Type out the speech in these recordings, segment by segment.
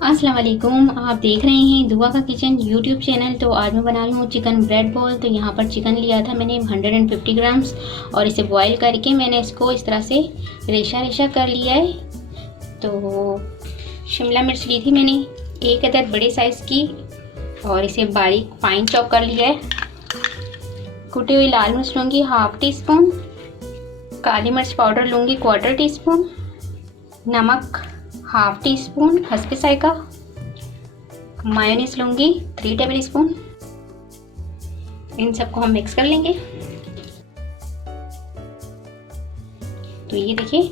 अस्सलाम वालेकुम। आप देख रहे हैं दुआ का किचन यूट्यूब चैनल। तो आज मैं बना रही हूँ चिकन ब्रेड बॉल। तो यहाँ पर चिकन लिया था मैंने 150 ग्राम्स और इसे बॉईल करके मैंने इसको इस तरह से रेशा रेशा कर लिया है। तो शिमला मिर्च ली थी मैंने एक अदद बड़े साइज़ की और इसे बारीक फाइन चॉप कर लिया है। कुटी हुई लाल मिर्च लूँगी हाफ टी स्पून, काली मिर्च पाउडर लूँगी 1/4 टीस्पून, नमक हाफ टी स्पून हस्बे जायका, मायोनीज लूँगी 3 टेबल स्पून। इन सबको हम मिक्स कर लेंगे। तो ये देखिए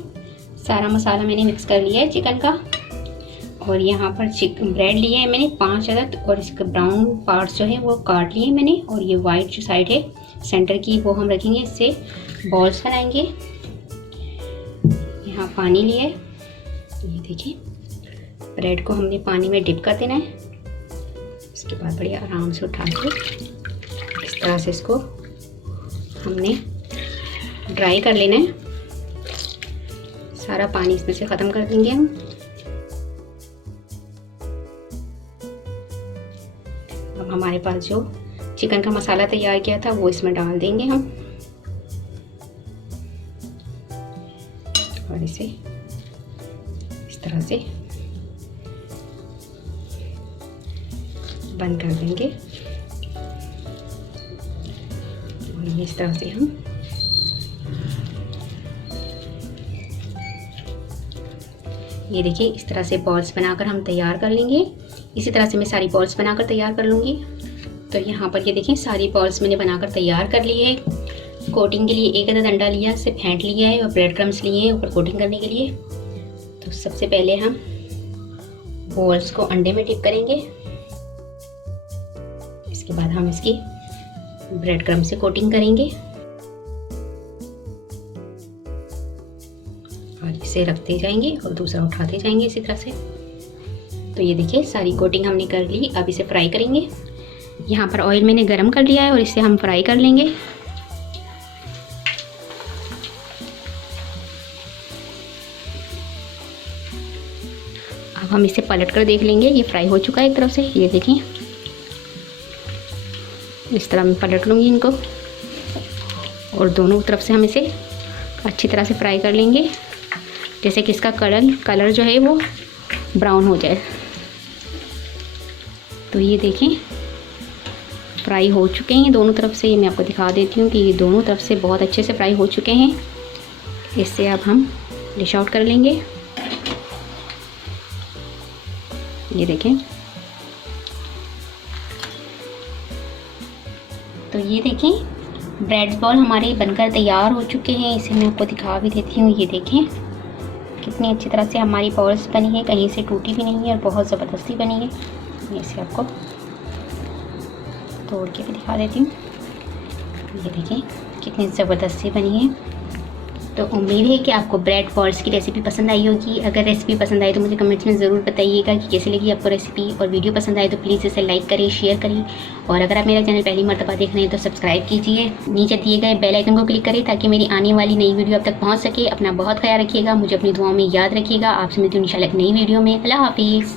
सारा मसाला मैंने मिक्स कर लिया है चिकन का। और यहाँ पर चिकन ब्रेड लिया है मैंने 5 अदद और इसके ब्राउन पार्ट्स जो है वो काट लिए मैंने। और ये वाइट जो साइड है सेंटर की वो हम रखेंगे, इससे बॉल्स बनाएंगे। यहाँ पानी लिया है, ये देखिए ब्रेड को हमने पानी में डिप कर देना है। इसके बाद बढ़िया आराम से उठा के इस तरह से इसको हमने ड्राई कर लेना है। सारा पानी इसमें से ख़त्म कर देंगे हम। अब हमारे पास जो चिकन का मसाला तैयार किया था वो इसमें डाल देंगे हम और इसे इस तरह से बंद कर देंगे। और इस तरह से हम ये देखिए इस तरह से बॉल्स बनाकर हम तैयार कर लेंगे। इसी तरह से मैं सारी बॉल्स बनाकर तैयार कर लूँगी। तो यहाँ पर ये देखें सारी बॉल्स मैंने बनाकर तैयार कर ली है। कोटिंग के लिए एक अदद अंडा लिया, इसे फेंट लिया है और ब्रेड क्रम्स लिए हैं ऊपर कोटिंग करने के लिए। तो सबसे पहले हम बॉल्स को अंडे में डिप करेंगे। इसके बाद हम इसकी ब्रेड क्रम्ब से कोटिंग करेंगे और इसे रखते जाएंगे और दूसरा उठाते जाएंगे इसी तरह से। तो ये देखिए सारी कोटिंग हमने कर ली। अब इसे फ्राई करेंगे। यहाँ पर ऑयल मैंने गरम कर लिया है और इसे हम फ्राई कर लेंगे। अब हम इसे पलट कर देख लेंगे, ये फ्राई हो चुका है एक तरफ से। ये देखें इस तरह मैं पलट लूँगी इनको और दोनों तरफ से हम इसे अच्छी तरह से फ्राई कर लेंगे, जैसे कि इसका कलर जो है वो ब्राउन हो जाए। तो ये देखें फ्राई हो चुके हैं दोनों तरफ से। ये मैं आपको दिखा देती हूँ कि ये दोनों तरफ से बहुत अच्छे से फ्राई हो चुके हैं। इससे अब हम डिश आउट कर लेंगे। ये देखें। तो ये देखें ब्रेड बॉल हमारे बनकर तैयार हो चुके हैं। इसे मैं आपको दिखा भी देती हूँ। ये देखें कितनी अच्छी तरह से हमारी बॉल्स बनी है, कहीं से टूटी भी नहीं है और बहुत ज़बरदस्ती बनी है। मैं इसे आपको तोड़ के भी दिखा देती हूँ। ये देखें कितनी ज़बरदस्ती बनी है। तो उम्मीद है कि आपको ब्रेड बॉल्स की रेसिपी पसंद आई होगी। अगर रेसिपी पसंद आए तो मुझे कमेंट्स में ज़रूर बताइएगा कि कैसी लगी आपको रेसिपी। और वीडियो पसंद आए तो प्लीज़ इसे लाइक करें, शेयर करें। और अगर आप मेरा चैनल पहली मर्तबा देख रहे हैं तो सब्सक्राइब कीजिए। नीचे दिए गए बेल आइकन को क्लिक करें ताकि मेरी आने वाली नई वीडियो आप तक पहुँच सके। अपना बहुत ख्याल रखिएगा, मुझे अपनी दुआओं में याद रखिएगा। आपसे मिलती हूँ इंशाल्लाह एक नई वीडियो में। अल्लाह हाफिज़।